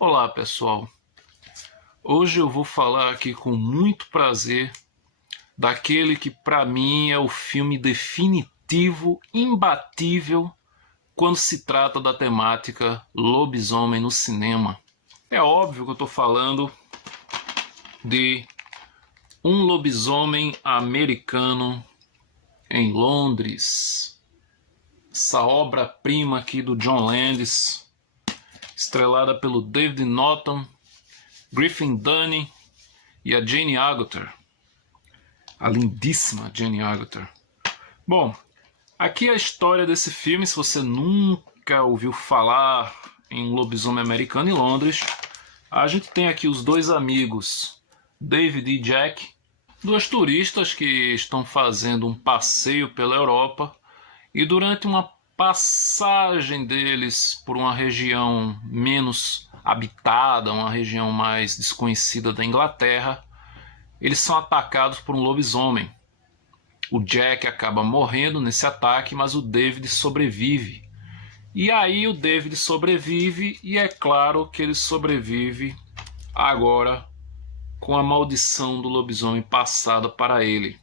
Olá pessoal, hoje eu vou falar aqui com muito prazer daquele que para mim é o filme definitivo, imbatível quando se trata da temática lobisomem no cinema. É óbvio que eu estou falando de Um Lobisomem Americano em Londres, essa obra-prima aqui do John Landis, estrelada pelo David Naughton, Griffin Dunne e a Jane Agutter, a lindíssima Jane Agutter. Bom, aqui é a história desse filme. Se você nunca ouviu falar em Um Lobisomem Americano em Londres, a gente tem aqui os dois amigos, David e Jack, dois turistas que estão fazendo um passeio pela Europa, e durante uma passagem deles por uma região menos habitada, uma região mais desconhecida da Inglaterra, eles são atacados por um lobisomem. O Jack acaba morrendo nesse ataque, mas o David sobrevive. E aí o David sobrevive, e é claro que ele sobrevive agora com a maldição do lobisomem passada para ele.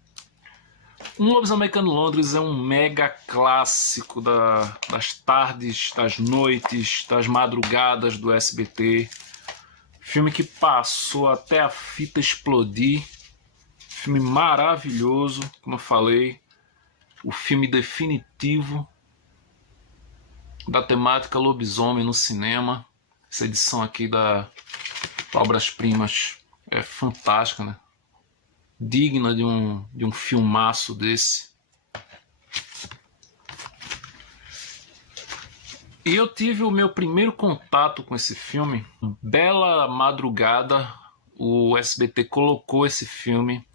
Um Lobisomem Americano em Londres é um mega clássico das tardes, das noites, das madrugadas do SBT. Filme que passou até a fita explodir. Filme maravilhoso, como eu falei. O filme definitivo da temática lobisomem no cinema. Essa edição aqui da Obras Primas é fantástica, né? Digna de um filmaço desse. E eu tive o meu primeiro contato com esse filme. Bela madrugada, o SBT colocou esse filme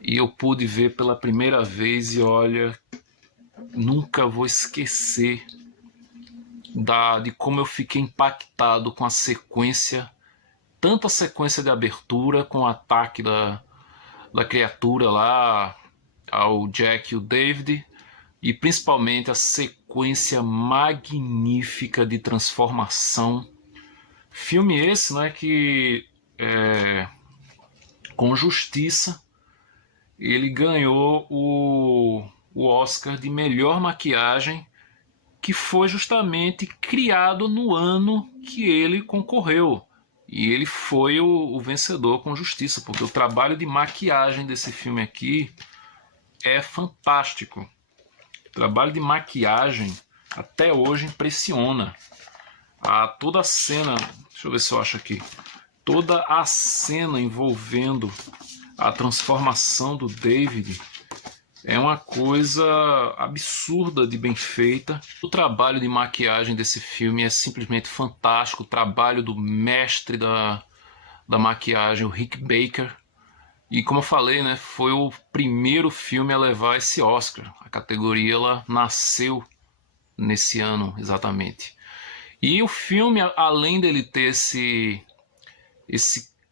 e eu pude ver pela primeira vez, e olha, nunca vou esquecer de como eu fiquei impactado com a sequência, tanto a sequência de abertura com o ataque da criatura lá ao Jack e o David, e principalmente a sequência magnífica de transformação. Filme esse, né, que com justiça ele ganhou o Oscar de melhor maquiagem, que foi justamente criado no ano que ele concorreu. E ele foi o vencedor com justiça, porque o trabalho de maquiagem desse filme aqui é fantástico. O trabalho de maquiagem até hoje impressiona. Toda a cena, deixa eu ver se eu acho aqui, toda a cena envolvendo a transformação do David é uma coisa absurda de bem feita. O trabalho de maquiagem desse filme é simplesmente fantástico. O trabalho do mestre da maquiagem, o Rick Baker. E como eu falei, né, foi o primeiro filme a levar esse Oscar. A categoria ela nasceu nesse ano, exatamente. E o filme, além dele ter esse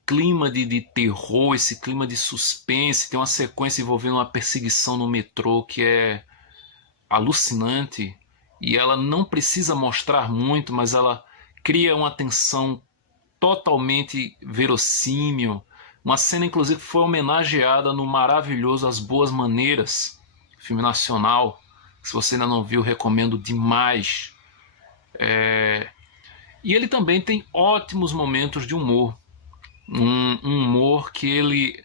clima de terror, esse clima de suspense, tem uma sequência envolvendo uma perseguição no metrô que é alucinante, e ela não precisa mostrar muito, mas ela cria uma tensão totalmente verossímil. Uma cena inclusive que foi homenageada no maravilhoso As Boas Maneiras, filme nacional. Se você ainda não viu, recomendo demais. E ele também tem ótimos momentos de humor. Um humor que ele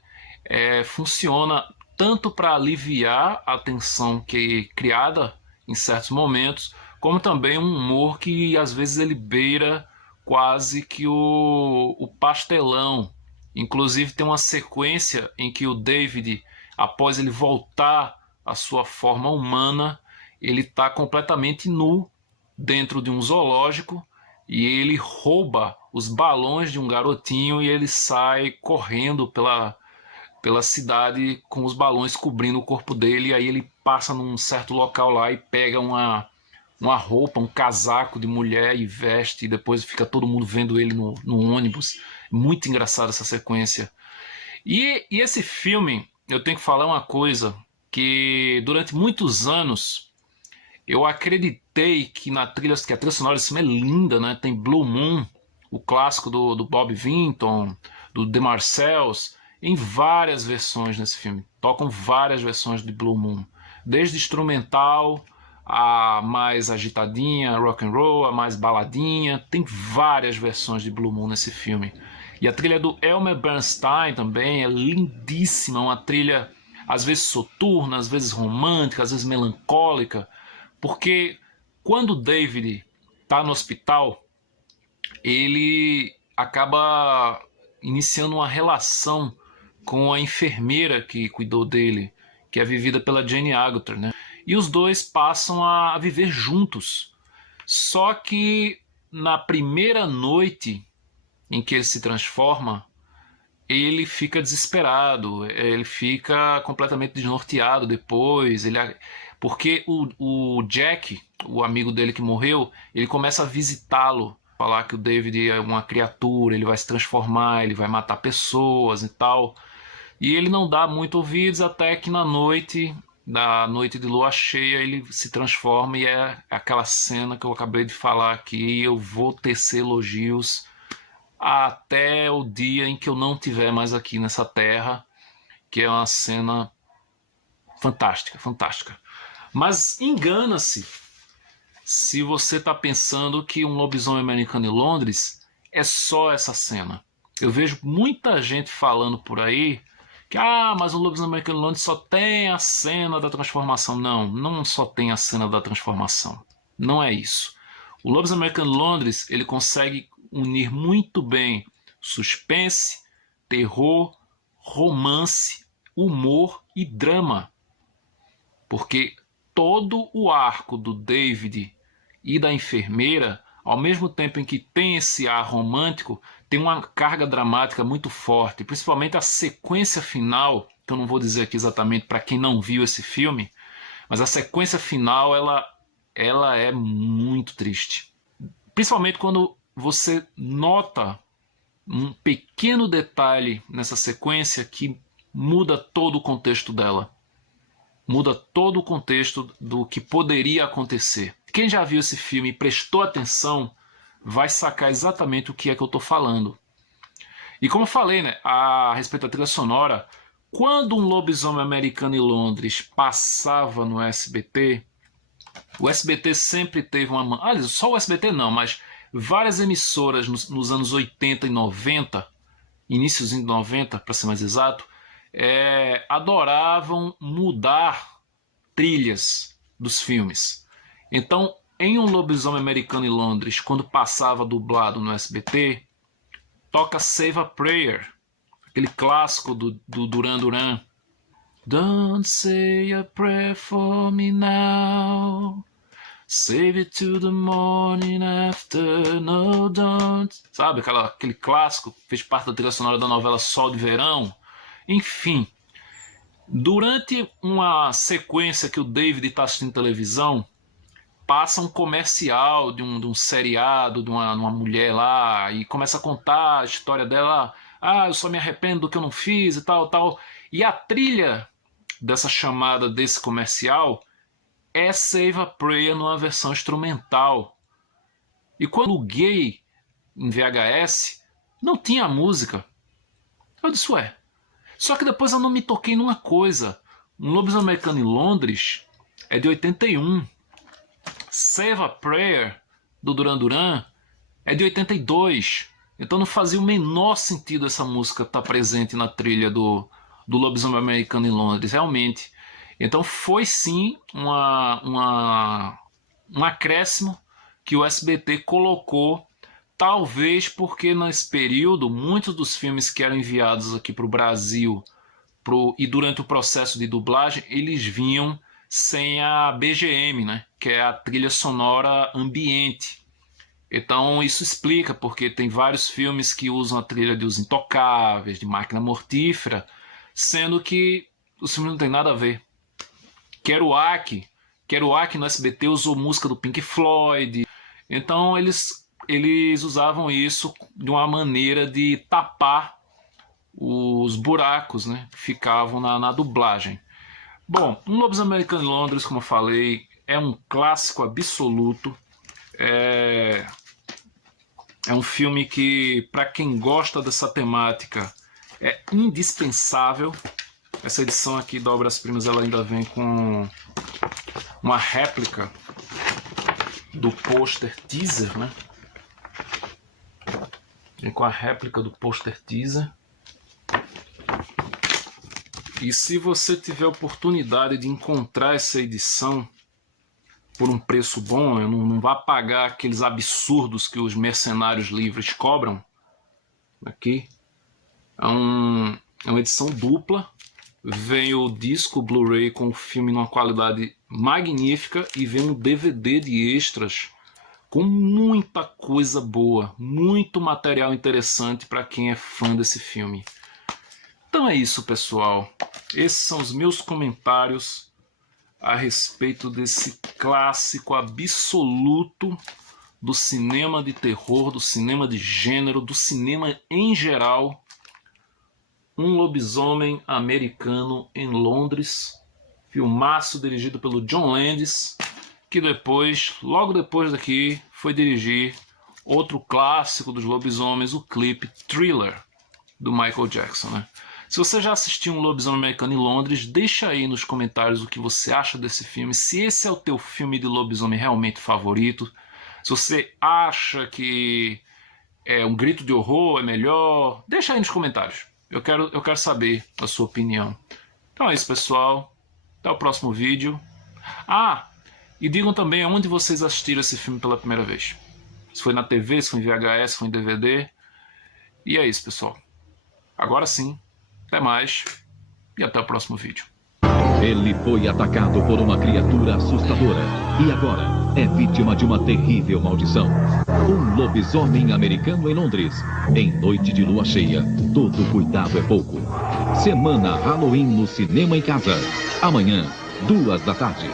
funciona tanto para aliviar a tensão que é criada em certos momentos, como também um humor que às vezes ele beira quase que o pastelão. Inclusive tem uma sequência em que o David, após ele voltar à sua forma humana, ele está completamente nu dentro de um zoológico, e ele rouba os balões de um garotinho e ele sai correndo pela cidade com os balões cobrindo o corpo dele. E aí ele passa num certo local lá e pega uma roupa, um casaco de mulher e veste, e depois fica todo mundo vendo ele no ônibus. Muito engraçada essa sequência. E esse filme, eu tenho que falar uma coisa, que durante muitos anos eu acreditei que a trilha sonora desse filme é linda, né? Tem Blue Moon, o clássico do Bob Vinton, do The Marcells, em várias versões nesse filme. Tocam várias versões de Blue Moon, desde instrumental a mais agitadinha, rock and roll, a mais baladinha. Tem várias versões de Blue Moon nesse filme. E a trilha do Elmer Bernstein também é lindíssima, uma trilha às vezes soturna, às vezes romântica, às vezes melancólica, porque quando o David está no hospital, ele acaba iniciando uma relação com a enfermeira que cuidou dele, que é vivida pela Jane Agutter, né? E os dois passam a viver juntos. Só que na primeira noite em que ele se transforma, ele fica desesperado, ele fica completamente desnorteado depois, porque o Jack, o amigo dele que morreu, ele começa a visitá-lo, falar que o David é uma criatura, ele vai se transformar, ele vai matar pessoas e tal. E ele não dá muito ouvidos até que na noite de lua cheia ele se transforma, e é aquela cena que eu acabei de falar aqui. Eu vou tecer elogios até o dia em que eu não estiver mais aqui nessa terra, que é uma cena fantástica, fantástica. Mas engana-se se você está pensando que Um Lobisomem Americano em Londres é só essa cena. Eu vejo muita gente falando por aí que mas o Lobisomem Americano em Londres só tem a cena da transformação. Não, não só tem a cena da transformação. Não é isso. O Lobisomem Americano em Londres, ele consegue unir muito bem suspense, terror, romance, humor e drama. Porque todo o arco do David e da enfermeira, ao mesmo tempo em que tem esse ar romântico, tem uma carga dramática muito forte, principalmente a sequência final, que eu não vou dizer aqui exatamente para quem não viu esse filme, mas a sequência final ela é muito triste. Principalmente quando você nota um pequeno detalhe nessa sequência que muda todo o contexto dela. Muda todo o contexto do que poderia acontecer. Quem já viu esse filme e prestou atenção vai sacar exatamente o que é que eu estou falando. E como eu falei, né, a respeito da trilha sonora, quando Um Lobisomem Americano em Londres passava no SBT, o SBT sempre teve uma... Aliás, só o SBT não, mas várias emissoras nos anos 80 e 90, iníciozinho de 90, para ser mais exato, adoravam mudar trilhas dos filmes. Então, em Um Lobisomem Americano em Londres, quando passava dublado no SBT, toca Save a Prayer, aquele clássico do Duran Duran. Don't say a prayer for me now, save it to the morning after, no don't. Sabe, aquele clássico que fez parte da trilha sonora da novela Sol de Verão. Enfim, durante uma sequência que o David está assistindo televisão, passa um comercial de um seriado, de uma mulher lá, e começa a contar a história dela. Eu só me arrependo do que eu não fiz e tal, tal. E a trilha dessa chamada desse comercial é Save a Prayer numa versão instrumental. E quando eu aluguei em VHS, não tinha música. Eu disse, ué. Só que depois eu não me toquei numa coisa. Um Lobisomem Americano em Londres é de 81. Save a Prayer, do Duran Duran, é de 82. Então não fazia o menor sentido essa música estar presente na trilha do Lobisomem Americano em Londres, realmente. Então foi sim um acréscimo que o SBT colocou, talvez porque nesse período muitos dos filmes que eram enviados aqui para o Brasil e durante o processo de dublagem, eles vinham sem a BGM, né? Que é a trilha sonora ambiente. Então isso explica porque tem vários filmes que usam a trilha de Os Intocáveis, de Máquina Mortífera, sendo que os filmes não tem nada a ver. Kerouac no SBT usou música do Pink Floyd. Então eles usavam isso de uma maneira de tapar os buracos, né, que ficavam na dublagem. Bom, Um Lobisomem Americano em Londres, como eu falei, é um clássico absoluto. É um filme que, para quem gosta dessa temática, é indispensável. Essa edição aqui da Obras-Primas, ela ainda vem com uma réplica do pôster teaser, né? Vem com a réplica do pôster teaser. E se você tiver oportunidade de encontrar essa edição por um preço bom, não vá pagar aqueles absurdos que os mercenários livres cobram. Aqui é uma edição dupla. Vem o disco Blu-ray com o filme numa qualidade magnífica e vem um DVD de extras com muita coisa boa, muito material interessante para quem é fã desse filme. Então é isso, pessoal. Esses são os meus comentários a respeito desse clássico absoluto do cinema de terror, do cinema de gênero, do cinema em geral. Um Lobisomem Americano em Londres, filmaço dirigido pelo John Landis, que depois, logo depois daqui, foi dirigir outro clássico dos lobisomens, o clipe Thriller, do Michael Jackson, né? Se você já assistiu Um Lobisomem Americano em Londres, deixa aí nos comentários o que você acha desse filme, se esse é o teu filme de lobisomem realmente favorito, se você acha que Um Grito de Horror é melhor, deixa aí nos comentários. Eu quero saber a sua opinião. Então é isso, pessoal. Até o próximo vídeo. E digam também aonde vocês assistiram esse filme pela primeira vez. Se foi na TV, se foi em VHS, se foi em DVD. E é isso, pessoal. Agora sim. Até mais e até o próximo vídeo. Ele foi atacado por uma criatura assustadora e agora é vítima de uma terrível maldição. Um lobisomem americano em Londres. Em noite de lua cheia, todo cuidado é pouco. Semana Halloween no Cinema em Casa. Amanhã, 2 da tarde.